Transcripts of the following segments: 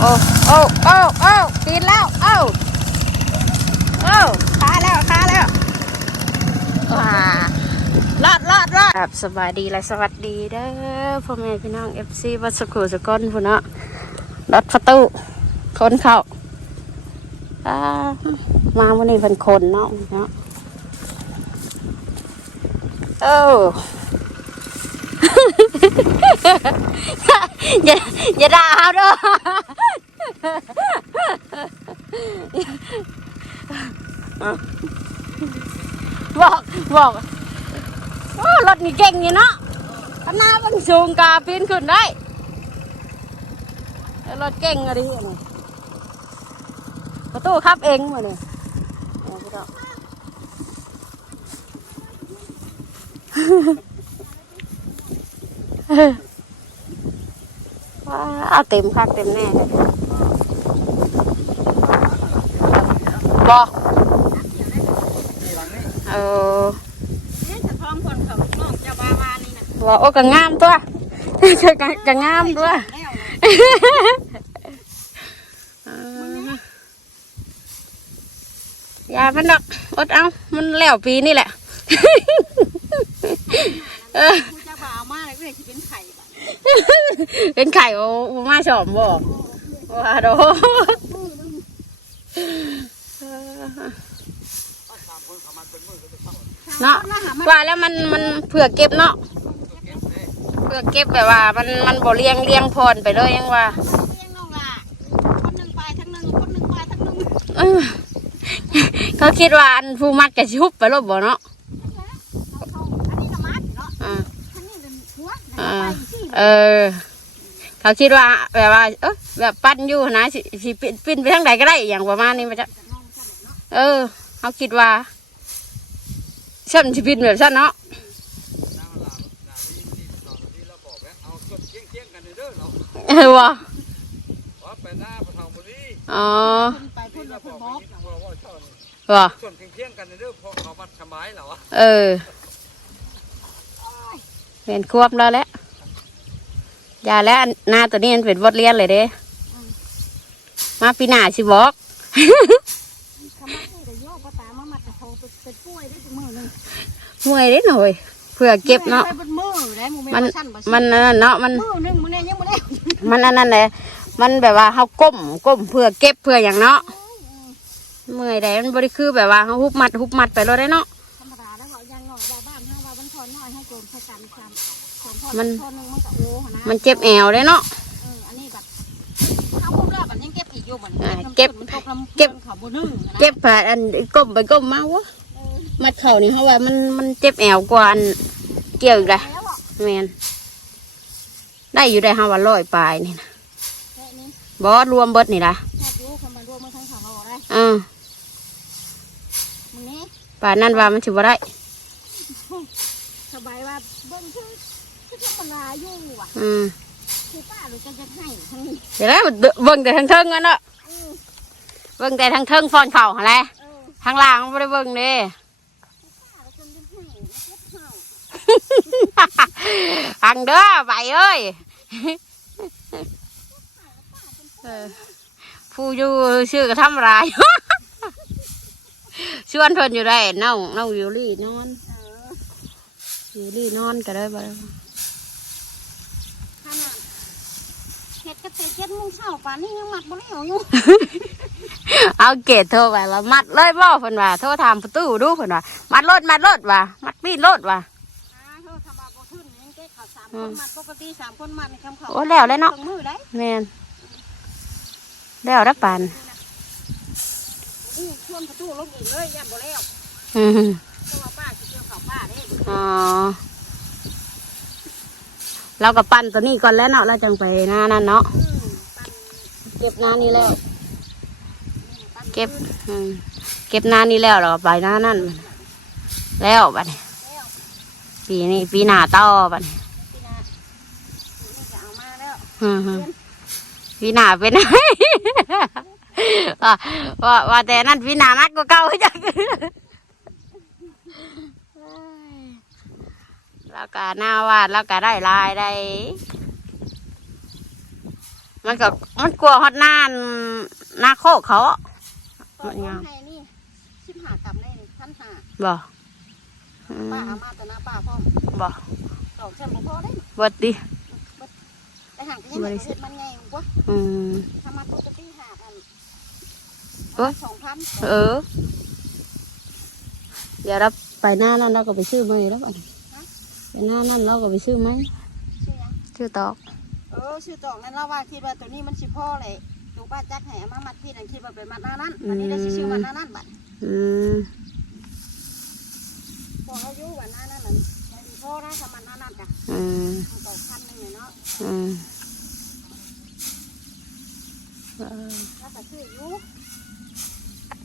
โอ้โอ้โอ้โอ้ปีนแล้วโอ้โอ้ขาแล้วขาแล้วว้ารอดรอดรอดครับสบายดีและสวัสดีเด้อพ่อแม่พี่น้องเอฟซีวัดสกุลสกลพุ่นเนาะรถประตูคนเข้าอ่ามาวันนี้เป็นคนเนาะเนาะโอ้ อย่าอย่าด่าเขาเด้อบอกบอกโอ้รถนี่เก่งอยู่เนาะขนาดมันสูงกาปีนขึ้นได้รถเก่งอะดิเนี่ยประตูขับเองมาเนี่ยเอาไปต่อ ว้าเอาเต็มคักเต็มแน่เลยบอเออนี่จะพร้อมคนเขาน้องจะบาวานี่นะว่าโอ้ก็งามตัวก็ก็ก็งามตัวแล้วนะเออยามันดอกอดเอา มันแล้วปีนี่แหละ เออกูจะบาวมาเลยก็เลยจะเป็นไข่บัด เป็นไข่โอ้มาชอมบ่ว่าโดเนาะว่าแล้วมันมันเผื่อเก็บเนาะเผื่อเก็บแบบว่า มันมันบ่เลี้ยงเลี้ยงพรไปเลยยังว่าเลี้ยงน้องล่ะคนหนึ่งไปทั้งหนึ่งคนหนึ่งไปทั้งหนึ่งเออเขาคิดว่าอันผู้มัดกระชุบไปรบบ่เนาะเอา เขาอันนี้ละมัดเนาะอ่าทั้งนี้เป็นหัวอ่าไปสิเออ เขาคิดว่าแบบว่า เออแบบปั้นอยู่นะสิสิปิ้นปิ้นไปทางใดก็ได้อย่างประมาณนี้มันจะน้องสั่นเนาะเออเขาคิดว่าฉันสิปิ้นแบบฉันเนาะเออวะไปหน้าปะทองบุรีอ๋อคนไปคนละคนบอกบอกว่าชอบวะส่วนเพียงๆกันในเรื่องพอเขามาทำไมเหรอวะเออเป็นควบแล้วแหละ อย่าแล้วอันหน้าตัวนี้มันเป็นบทเรียนเลยเด้มาปีหน้าสิบอกขมัดนี่ก็โยกปตามามัดแต่เขาเป็นป่วยได้ถึงมือหนึ่งเมื่อยเด้หน่อยเพื่อเก็บเนาะไปบนมือได้มึงมันสั้นบ่มันนั่นเนาะมันมือหนึ่งมึงเนี่ยยังไม่ได้มันอันนั้นแหละมันแบบว่าเขาก้มก้มเพื่อเก็บเพื่ออย่างเนาะเมื่อยได้มันบริคือแบบว่าเขาหุบมัดหุบมัดไปเลยได้เนาะ มันทอนหนึ่งมันก็โอ้นะ มันเจ็บแอวได้เนาะ เอออันนี้แบบเอาพวกเราแบบยังเก็บอีกอยู่เหมือนอ่าเก็บมันตกลำเก็บ เขาบนนึ่งนะเจ็บผ่าอันก้มไปก้มมาวะเออมัดเข่านี่เขาว่ามันมันเจ็บแอวกว่าอันเกี่ยวอีกเลยแล้วอะแมนได้อยู่ได้ห้าวันร้อยปลายนี่นะแค่นี้บอสรวมเบิดนี่ละแค่ดูคนมารวมมาทั้งสองเราได้อ่ามึงนี้ป่านนั้นว่ามันถือว่าได้สบายว่าเบิ้งคือคือ ธรรมดาอยู่อะอืมคือป้าหรือจะจะให้ทั้งนี้เดี๋ยวแล้วเบิ่งแต่ทางเทิงกันเนาะเออเบิ่งแต่ทางเทิงฟอนเข่าอะไรเออทางล่างไม่ได้เบิ่งเด้ ป้าหรือจะจะให้เก็บเห่าฟังเด้อไปเอ้ยเออผู้อยู่ชื่อก็ทำร้าย ชวนเพิ่นอยู่ได้น้องน้องวิวลี่นอนเออวิวลี่นอนก็ได้บ่ขนาด เห็ดกระเตะเห็ดมุ้งเศร้าป่านนี้ยังหมัดบ่แล้วอยู่ เอาเกตโทรไปว่ามัดเลยบ่เพิ่นว่าโทรถามประตูดูเพิ่นว่ามัดรถมัดรถว่ะมัดปีนรถว่ะ อ่าเธอทำบาบ่ขึ้นยังเก็บเขาสามคนมัดปกติสามคนมัดในคำเขาโอ้แล้วแล้วเนาะตรงมือได้แม่นแล้วรับปานอู้ชวนประตูลงอีกเลยยันบ่แล้วอืมเพราะว่าป้าสิเกี่ยวเขาป้าเด้ อ๋อ เราก็ปั้นตัวนี้ก่อนแล้วเนาะเราจังไปหน้านั่นเนาะเก็บหน้านี้แล้ว เก็บเก็บหน้านี้แล้วเราก็ไปหน้านั่นแล้วบัดนี้ปีนี้ปีหน้าต่อบัดนี้นปีหน้าเป็นไงว่าว่าแต่นั่นปีหน้านักก็เก่าจัง แล้วก็หน้าวาดแล้วก็ได้ลายได้ มันมันก็มันกลัวฮอดหน้าหน้าโคกเขาตอนนี้ให้นี่สิบหากำได้พันหาบ่อืมป้าเอามาแต่หน้าป้าพร้อมบ่ดอกแซมบ่พอได้บ่ติแต่ห่างกันยังไงเฮ็ดมันไงวะอืมถ้ามาปกติหากันโอ๊ยสองพันเออ เดี๋ยวเราไปหน้านั่นเราก็ไปซื้อมาอยู่แล้ว กันไปหน้านั่นเราก็ไปซื้อไหมชื่อยังซื้อตอกเออชื่อตอกนั้นเราว่าคิดว่าตัวนี้มันสิพ่อเลยดูป้าจักให้เอามามัดพี่นั่นคิดว่าไปมัดหน้านั้นวันนี้ได้สิชื่อมัดหน้านั้นบัดอืมพอเขาอยู่ว่าหน้านั้นน่ะมันสิพ่อนะถ้ามัดหน้านั้นกะอืมมันตอกพันหนึงเนี่ยเนาะอืมเออแล้วก็ชื่ออยู่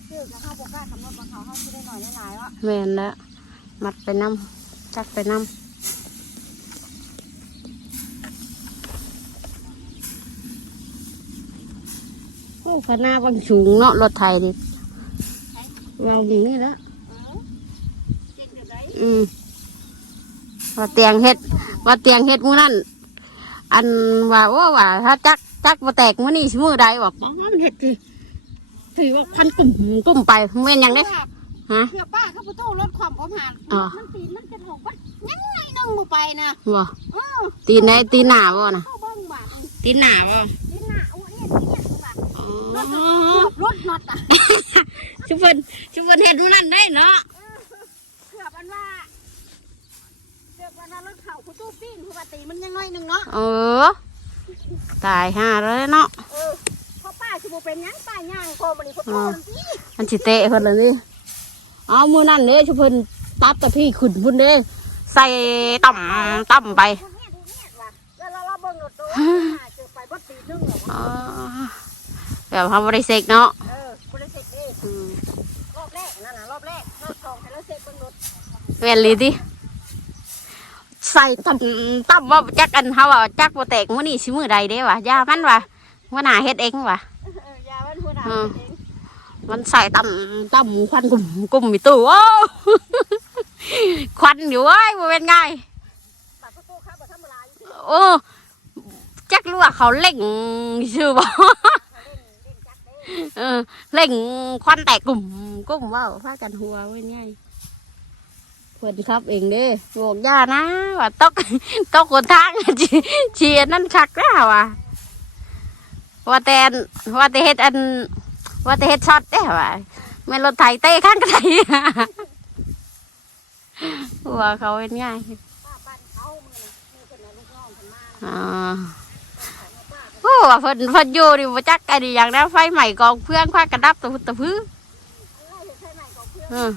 ชื่อก็เข้าบ่กล้ากำหนดว่าเขาเขาสิได้หน่อยได้หลายวะแม่นละมัดไปน้ำจักไปน้ำ โอ้ขนาดบางสูงเนาะรถไทยดิเราอย่างนี้แล้วเออเก่งเดี๋ยวได้อืมว่าเตียงเฮ็ดว่าเตียงเฮ็ดมื้อนั้นอันว่าโอ้ว่าถ้าจักจักมาแตกมื้อนี้สิมื้อใดบอกป้ามันเฮ็ดสิถือว่าพันกลุ่มกลุ่มไปแม่นหยังได้ฮะเพื่อป้าเขาประตูรถความผมหานอ๋อมันปีนมันกระถกปะยังไงนึงบ่ไปนะบ่เออตีนไหนตีนหน้าบ่น่ะเข้าเบิ้งบาดตีนหน้าบ่นี่หน้า รถอรถน็อตอะชุบเพิ่นชุบเพิ่นเฮ็ดมื้อนั้นได้เนาะเกือบอันว่าเกือบอันว่ารถเข่าประตูปีนคือว่าตีมันยังน้อยหนึงเนาะเออ ตายห่าแล้วเนาะเออพอป้าสิบ่เป็นหยังป้าย่างพอมันนี่พอโตมันสิมันสิเตะเพิ่นเลยนี่เอามื้อนั้นเด้ชุบเพิ่นตัดตะพี่ขึ้นพุ่นเด้ใส่ต่ำต่ำไปดูเนี่ยดูเนี่ยว่ะแล้วเราเราเบิ่งรถโตเจอไปบ่ตีนึงเหรอวะอ๋อ แบบทำบริเซกเนาะเออบริเสร็จเองรอบแรกนั่นน่ะรอบแรกรอบสองให้เราเสร็จเบิ่งรถเวียนลีดิใส่ต่ำต่ำว่าจักอันเขาว่าจักบ่แตกมื้อนี้สิมื้อใดเด้วะยามันวะว่าหน้าเฮ็ดเองวะ เออยาวันหัวหน้าอืมเองมันใส่ต่ำต่ำควันกลุ่มกลุ่มมีตู้โอ้ ควันอยู่เว้ยบ่เป็นไงบัดประตูครับบัดธรรมดาอยู่ที่โอ้จักรู้ว่าเขาเล่งชื่อบ่ เด้เออเล่งควันแตกกลุ่มกลุ่มว่าพากันหัวไว้ไงเพิ่นครับเองเด้บอกย่านะว่าตกตกคนทางชีเชียร์นั่นคักแล้วว่ะว่าแต่อันว่าแต่เฮ็ดอัน ว่าแต่เฮ็ดช็อตเด้ว่ะแม่นรถไถเต้ข้างกระไถว่าเขาเป็นไงป้าปั้นเขามือน่ะมือคนน่ะลูกน้องคนมาอ่าป้าก็ โอ้ว่าเพิ่นเพิ่นอยู่นี่บ่จักไอ้นี่อย่างนั้นไฟใหม่กองเพื่อนคว้ากระดับตะพุตะพื้ไล่ใช้ใหม่ของเพื่อนเออ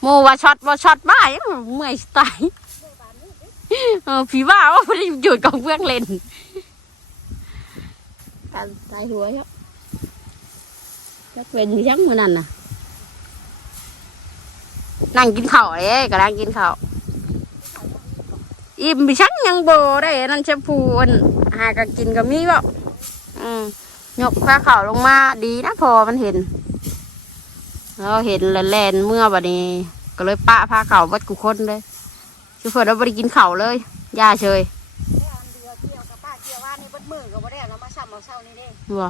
หมูว่าช็อตว่าช็อตบ้ายังเมื่อยตายด้วยบานนี้เด้เออผีบ้าว่าไม่ได้หยุดกองเพื่อนเล่นการตายหัวครับจักเป็นยังมือนั่นน่ะนั่งกินข้าวเลยกำลังกินข้าวอิ่มไปชักยังโบได้นั่นแชมพูอัน หากันกินก็มีบ่อืมยกผ้าขาวลงมาดีนะพอมันเห็นแล้วเห็นแลนๆเมื่อบัดนี้ ก็เลยปะผ้าขาววัดกุคนเลยชุเฟิร์เราไม่ได้กินข้าวเลยย่าเฉยเดี๋ยวอันเดียวเที่ยวกับป้าเที่ยวว่านี่เบิดมือก็บ่ได้เรามาซ้ำเอาเช้านี่เด้บ่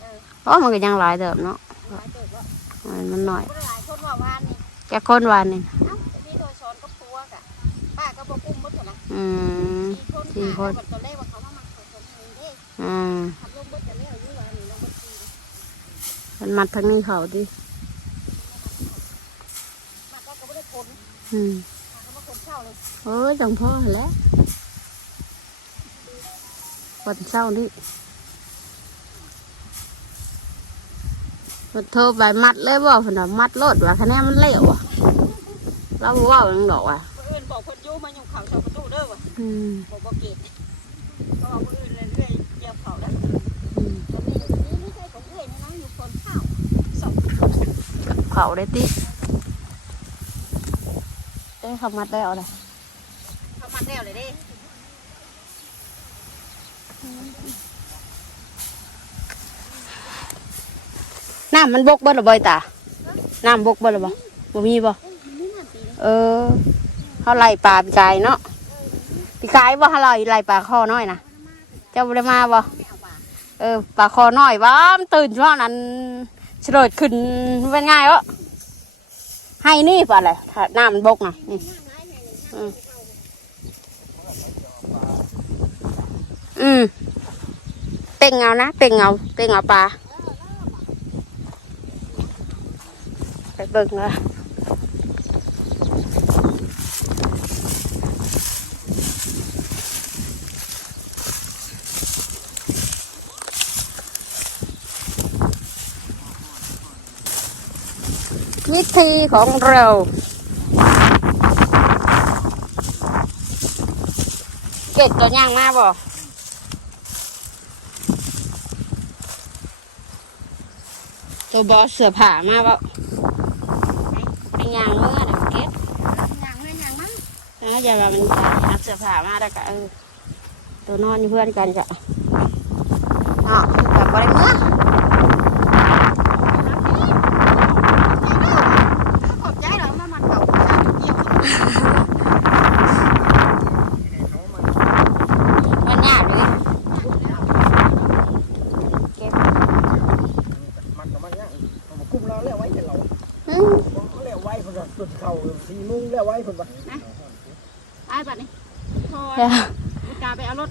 เออโอ้มันก็ยังหลายเติบเนาะหลายเติบว่ามันมันหน่อยบ่ได้หลายคนว่าว่านนี่แกคนวานนี่เอ้าแต่นี่โดยสอนกับปัวกะป้าก็บ่กุ้มหมดนะอืมสี่คน อนแรกว่าเขามามักเขาคนนี้เด้อืมทำลงเบิดจะแล้วอยู่ว่านี่ลงเบิดทีมันมัดทั้งนี้เขาดิมาก็ก็บ่ได้ผลอืมมาก็มาคนเช้าเลยโอ้ยจังพ่อแหล้ววันเศร้านี่มันโทรไปมัดเลยบ่ผนว่ามัดรถว่าคะแนนมันเลี้ยวอะเราบ่เว่าหยังดอกว่ะผู้อื่นบอกคนอยู่มาอยู่เขาเสาประตูเด้อว่ะอืมบอกบ่เกตเพราะว่าผู้อื่นเรื่อยๆเหยียบเขาแล้ว อืม ตอนนี้นี่ไม่ใช่ของเอื้อยนะนั่งอยู่คนข้าวสอง เขาได้ติเอ้ยเขามัดได้เอาเลยเขามาแล้วเลยเด้น้ำมันบกเบ่หรือบ่อยตาน้ำบกเบ่หรือบ่บ่มีบ่เอ้ยนี่น่าตีเลยเออเขาไล่ปลาปีกายเนาะปีกายบ่เขาไล่ไล่ปลาข้อน้อยนะเจ้าบ่ได้มาบ่ไม่เอาเออปลาคอน้อยว้ามตื่นช่วงนั้นเฉลดขึ้นเป็นไงวะให้นี่ปลาอะไรถ้าน้ามันบกน่ะนี่อืมเต่งเงานะเต่งเงาเต่งเงาปลาไปเบิ่งเลย วิธีของเราเก็บตัวย่างมาบ่ตัวบอเสือผ่ามาบ่ไอ้ย่างเมื่อน่ะเก็บอย่างนั้นอย่างนั้นนะอย่าว่ามันหาเสือผ่ามาแล้วก็เออตัวนอนอยู่เพื่อนกันจ้ะเนาะแต่บ่ได้เมื่อ ขอบใจเหรอมามันเก่าเกี่ยว มันยากเลยเก็บ มันก็มันยังมันกุ้มเราแล้วไว้แต่เรา อืม เขา แล้วไว้คนละสุดเข่าสี่โมุ้งแล้วไว้คนละไอ้บัดนี้พอเดี๋ยวกาไปเอารถ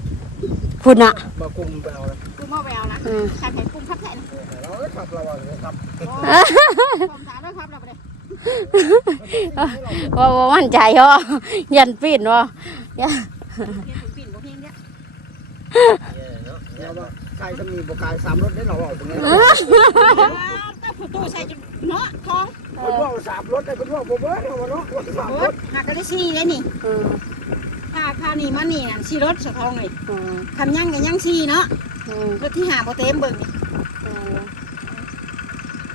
พุ่นอะ มากุ้มไปเอาเลยกูมาไปเอานะอืมขับแข่งกุ้งขับแข่งเราก็ขับเราเลยครับผมถามด้วยครับเราไปเลยว่าว่ามั่นใจเหรอยันปีนวะยันเพียงถึงปิ่นบ่เพียงเนี้ยแล้วว่าใครจะมีบกายสามรถได้เราเอาตรงนี้ตั้งประตูใส่เนาะทอง คุณว่าสามรถได้คุณว่าผมเบิ้ลเอาเนาะสามโอ้รยถหักกันได้สี่เลยนี่อืมค่าค่านี่มานี่นั่นสี่รถสะทองนี่อืมคันยังกันยังสี่เนาะอืมรถที่หาโปเต็มเบิ่งนี่อืม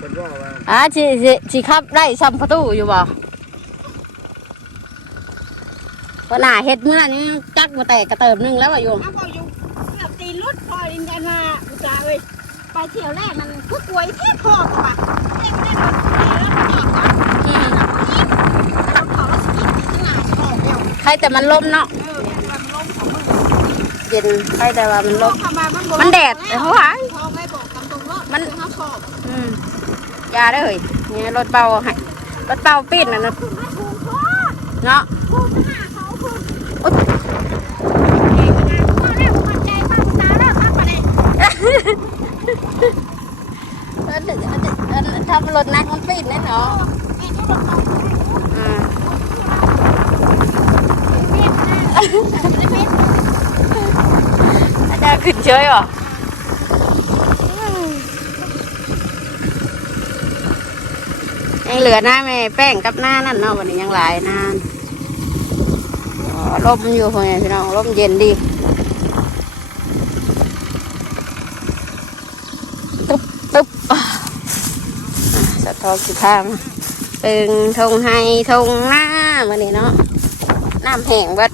คุณว่าว่าอะสิสิสิขับไล่ซ้ำประตูอยู่บ่ก็หน้าเฮ็ดเมื่อนี้จักมาแตกกระเติมหนึงแล้วว่าอยู่เอาบอกอยู่เกือบตีรถพอดินยันมาอุจาเอ้ยไปเที่ยวแรกมันคือกลวยเที่พอกว่าแรกไม่ได้รถตีรถจอดก่อน อืม แต่รถเขาแล้วสกิดที่หน้าชอบแล้ว ใครแต่มันล้มเนาะเออเนี่ยมันล้มของมึงเย็นใครแต่ว่ามันล้มทำมามันมันแดดแต่เขาหายพอไม่บอกตำตรงรถมันเขาชอบอืมอยาได้เลยเนี่ยรถเบาให้รถเบาปิดน่ะนะคุณไม่ถูกโทษเนาะ คุณไปหาเขาคุณ อุ๊ย เองนะว่าแล้วมันใจฟังตาแล้วครับประเด็น เออเดี๋ยวเดี๋ยวเดี๋ยวเออถ้ารถนักมันปิดแน่เนาะ เอ็นที่รถเขา อ่า เรียกนะไม่เป็น อาจารย์ ขึ้นเฉยเหรอยังเหลือหน้าแม่แป้งกับหน้านั่นเนาะวันนี้ยังหลายนานอ๋อลมอยู่พ่อแม่พี่น้องลมเย็นดีตึ๊บตึ๊บอะสะท้อนสิพามาตึงทงไฮทงหน้าวันนี้เนาะน้ำแห้งเบัด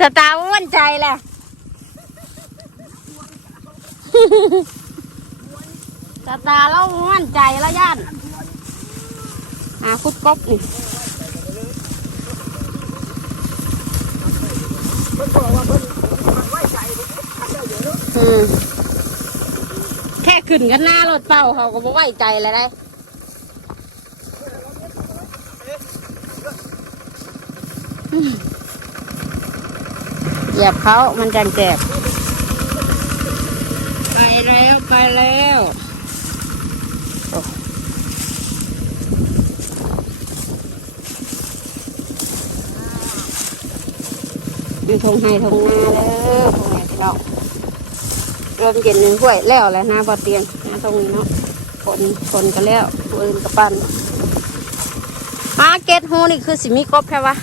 สตาร์มั่นใจแหละสตาร์เรามั่นใจแล้วย่านหาคุดกบนี่มันบนมันไว้ใจมันได้อยู่แค่ขึ้นกันหน้ารถเป่าเขาก็บ่ไว้ใจแล้วได้ เหยียบเขามันจังเจ็บ ไปแล้วไปแล้วโอ้อยู่ทงไฮทงนาเลยทงไฮพี่น้องเริ่มเย็นห้วยแล้วแหล้วนาบอเตียงนาตรงนี้เนาะฝนฝนกันแล้วผู้อื่นกับปั้นมาเก็ตฮูนี่คือสิมีกบใช่ปะ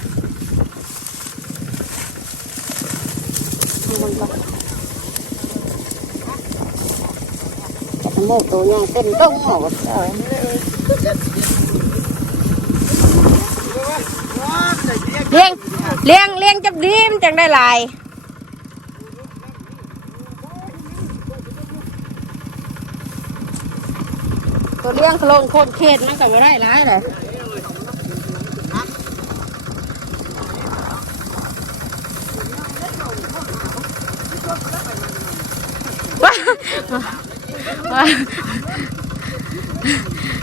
เอามันก่อนจับ โมตัวยังเต้นต้องหมดเลยเลี้ยงเลี้ยงเลี้ยงจับดีมจังได้หลายตัวเลี้ยงโคลนโคนเขตมันก็ไม่ได้หลายเลย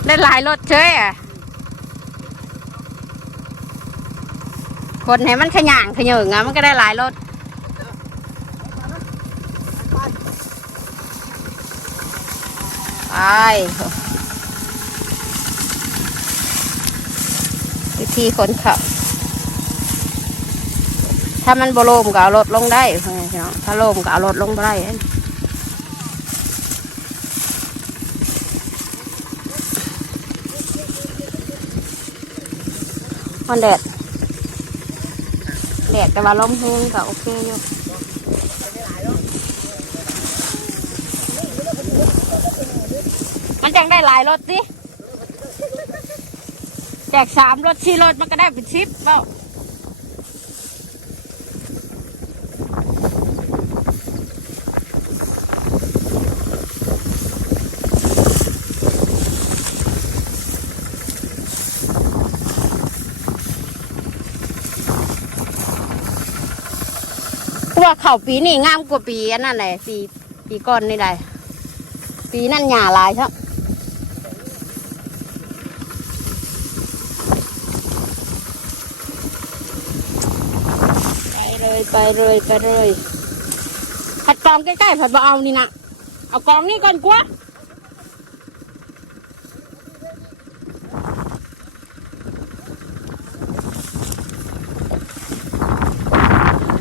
ได้หลายรถเชยอะคนให้มันขย่างขยืงอะมันก็ได้หลายรถไปวิธีคนขับ ถ้ามันบโลมก็เอารถลงได้ ถ้าโลมก็เอารถลงได้ เด้มันแดดแดดแต่ว่าลมแห้งก็โอเคอยู่มันจังได้หลายรถสิแจกสามรถสี่รถมันก็ได้เป็นชิปเปล่า ว่าเขาปีนี่งามกว่าปีอันนั่นเละปีปีก่อนนี่เลยปีนั่นหยาลายครับไปเลยไปเลยไปเลยผัดกองใกล้ๆผัดบะเอานี่นะเอากองนี่ก่อนกว่า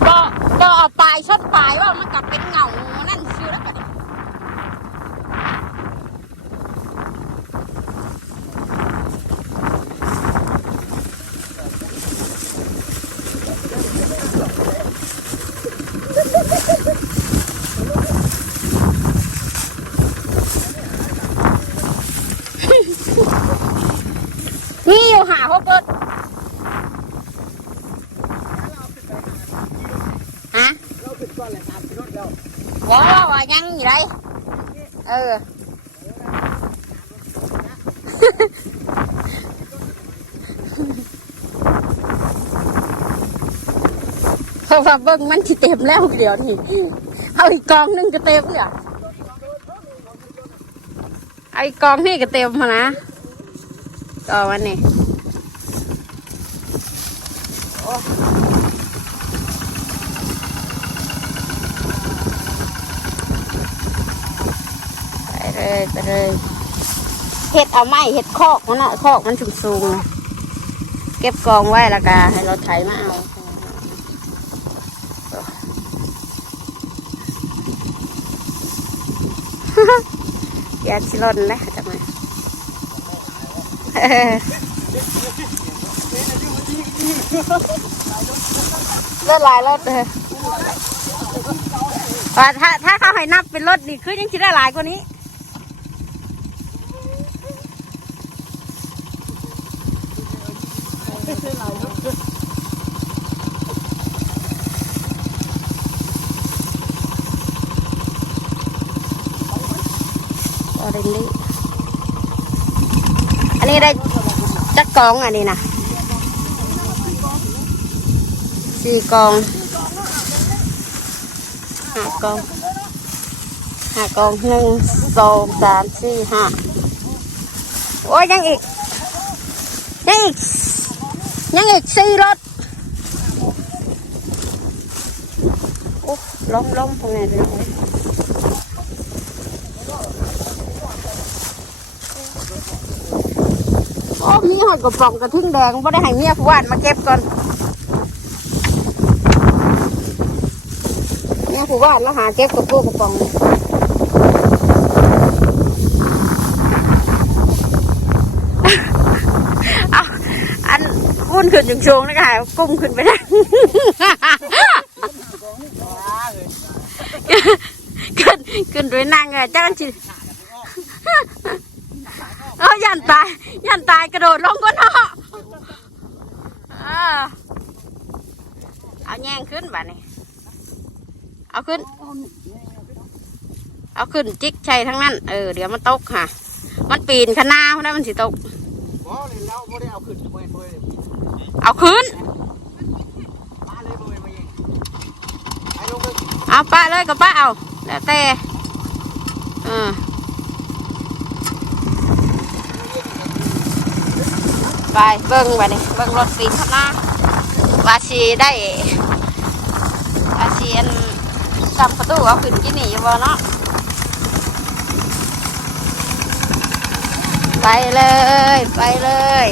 ก็ก็เอาปลายชดปลายว่ามันกลับเป็นเงานั่นซิวแล้วกันนี่อยู่หาหกรถฮะ เราขึ้นก่อนเลยครับรถเรา ว้าวว่ายังอยู่ไรเออ เพ ราะว่าเบิ้งมันที่เต็มแล้วเดี๋ยวนี่เอาอีกกองนึงก็เต็มเลยอะเอกองนี่ก็เต็มมานะกองวันนี้ไปเลยไปเลยเห็ดเอาไม้เห็ดคอกมันอะคอกมันสูงสูงๆเก็บกองไว้แล้วก็ให้เราไถมาเอา อย่าชิลนนะจังไหมเออเลือดหลายรถเลยว่าถ้าถ้าเขาให้นับเป็นรถนี่คือยังคิดได้หลายกว่านี้ ออเรนลี่อั นนี้ได้จักกองอันนี้นะสี่กองห้ากองห้ากองหนึ่งสองสามสี่ห้าโอ้ยยังอีก ยังอีก ยังอีกสี่รถโอ้ล้มล้มตรงไหนไปเลย โอ้มีหอดกระป๋องกระทึ่งแดงไม่ได้ให้เมียผู้ว่านมาเก็บก่อนเมียผู้ว่านแล้วหาเก็บกระปุกกระป๋องนี่เอาอันวุ่นขึ้นจุงชงนะคะกุ้มขึ้นไปได้ขึ้นขึ้นด้วยนั่งอะเจ้ากันจิเออยันตาย ยันตายกระโดดลงก็เนาะเออเอาแย่งขึ้นบ่เนี่เอาขึ้น เอาขึ้นจิกชัยทั้งนั้น เออ เดี๋ยวมันตกค่ะ มันปีนขนาเพราะนั้นมันสิตก เอาขึ้น เอาป้าเลยกับป้าเอา แล้วแต่ไปอื ไปเบิ้งไปนี่เบิ้งรถปีนข้างหน้าว่าชีได้วาชีอันจำประตูเอาขึ้นกินนี่อยู่บ่เนาะไปเลย ไปเลย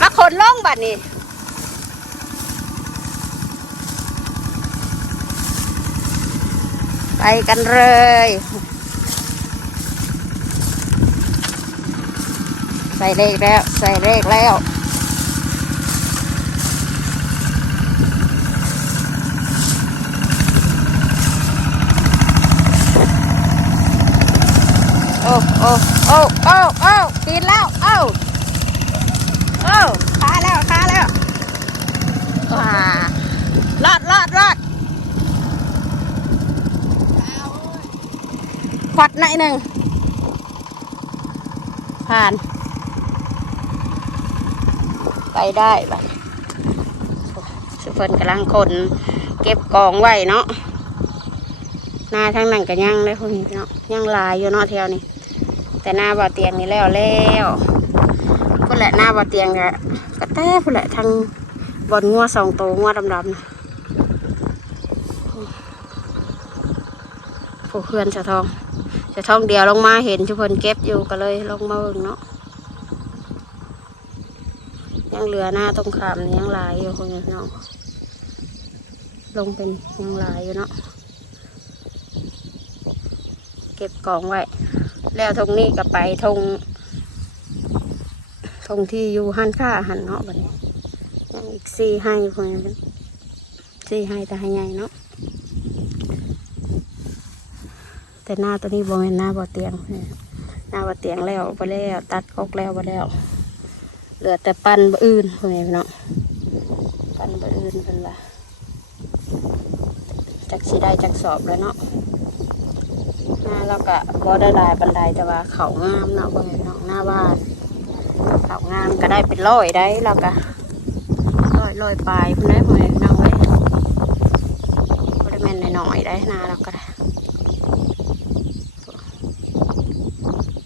มาขนลงบัดนี้ไปกันเลย ส่เลขแล้ว ใส่เลขแล้วโอ้โอ้โอ้โอ้โอ้ปีนแล้วโอ้โอ้ขาแล้วขาแล้วว้ารอดรอดรอดฟัดหน่อยหนึ่งผ่าน ไปได้บัดสุเพิ่นกำลังคนเก็บกองไว้เนาะหน้าทั้งนั้นก็ย่างเลยพวกนี้เนาะย่างลายอยู่เนาะแถวนี้แต่หน้าบ่อเตียงนี่แล้วแล้วพุ่นแหละหน้าบ่อเตียงก็ก็แต่พุ่นแหละทางบอนงัวสองตัวงัวดำๆผู้เพื่อนสะทองสะทองเดียวลงมาเห็นชุพนเก็บอยู่ก็เลยลงมาเบิ่งเนาะ ยังเหลือหน้าตรงขามนี่ยังลายอยู่คนนี้พี่น้องลงเป็นยังลายอยู่เนาะเก็บกองไว้ แล้วทงนี้ก็ไปทงทงที่อยู่หันค่าหันเนาะบัดนี้ยังอีกสี่ให้คนนี้สี่ให้แต่ให้ใหญ่เนาะแต่หน้าตัวนี้บ่แม่นหน้าบ่เตียงหน้าบ่เตียงแล้วไปแล้ว ตัดกอกแล้วไปแล้ว เหลือแต่ปันบอื่นคนนี้เนาะปันบอื่นเป็นว่าจักสีได้จักสอบแล้วเนาะหน้าเราก็บ่ได้ลายบันไดแต่ว่าเขางามเนาะเบิ่งให้น้องหน้าบ้านเขางามก็ได้เป็นร้อยได้เราก็ร้อยร้อยปลายเพิ่นได้เพิ่นให้น้องไว้ยบ่ได้แม่นน้อยๆได้หน้าเราก็ได้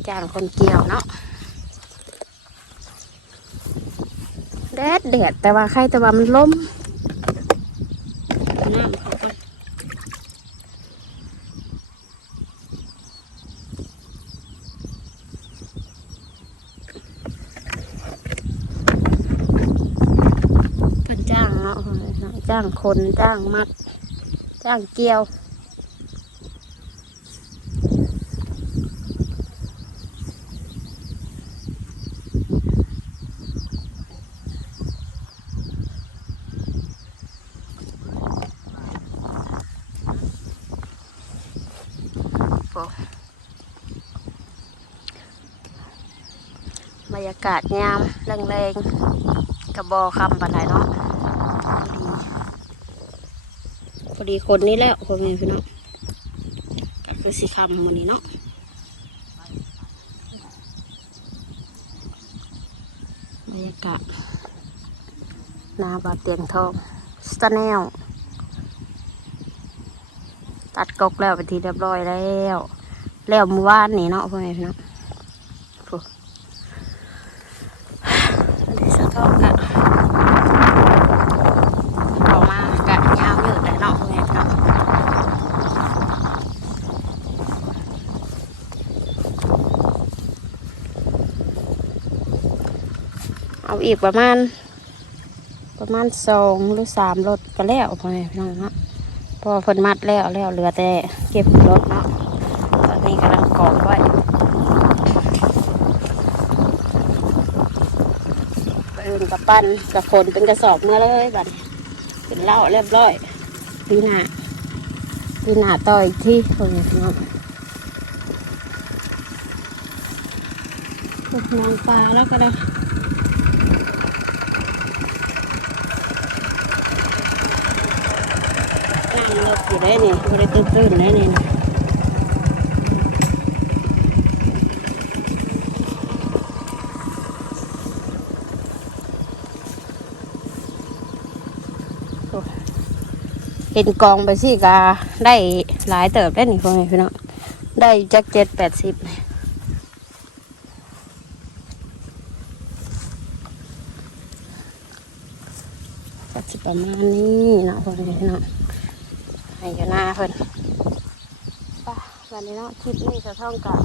จ้างคนเกี่ยวเนาะ แดดแดดแต่ว่าใครแต่ว่ามันล้มน้ำเขาก็เพิ่นจ้างเนาะจ้างคนจ้างมัด จ้างเกี่ยวากาศยามแรงๆกระบอคำปันไดเนาะพอดีคนนี้แล้วคนนี้พี่น้องก็คือสีคำมันนี้เนาะบรรยากาศนาบาเตียงทองสตาแนลตัดกกแล้วไปทีเรียบร้อยแล้ว แล้วมื่อวานนี่เนาะพ่อแม่พี่น้อง อันที่สะท้อนกะออกมากะยาวยืดแต่เนาะแม่เนาะเอีกประมาณ ประมาณสองหรือสามรถก็แล้วพ่อแม่พี่น้องเนาะพอเพิ่นมัดแล้วแล้วเหลือแต่เก็บรถเนาะตอนนี้กำลังกองไว้อื่นกับปั้นกับคนเป็นกระสอบมาเลยบัดนี้เป็นเล้าเรียบร้อยปีหน้าปีหน้าต่ออีกที่คนนี้พี่น้องนางปลาแล้วก็ได้นั่งรถ อยู่ได้นี่ไม่ได้ตื่นๆได้นี่เห็นกองไปสิกาได้หลายเติบได้หนี่พ่อแม่พี่น้องได้แจักเจ็ดแปดสิบเลยก็สิประมาณนี้เนาะพอดีเนาะ ให้อยู่หน้าเพิ่นป่ะวันนี้เนาะคลิปนี้จะท่องกับ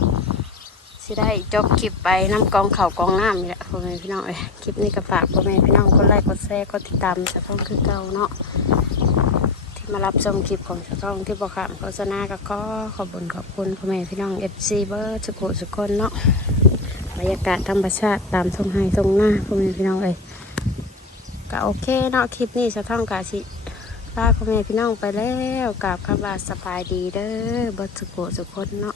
สิได้จบคลิปไปน้ำกองเข่ากองน้ำนี่แหละพ่อแม่พี่น้องเอ้ยคลิปนี้ก็ฝากพ่อแม่พี่น้องกดไลค์กดแชร์กดติดตามจะท่องคือเก่าเนาะที่มารับชมคลิปของจ้าของที่บอกขามโฆษณาก็ขอขอบคุญขอบคุณพ่อแม่พี่น้องเอฟซีเบอร์สุขสุคนเนาะบรรยากาศธรรมชาติตามทรงไฮทรงหน้าพ่อแม่พี่น้องเอ้ยก็โอเคเนาะคลิปนี้จะท่องกาสิ ลาพ่อแม่พี่น้องไปแล้วกับคำว่าสบายดีเด้อบัสุขุสุคนเนาะ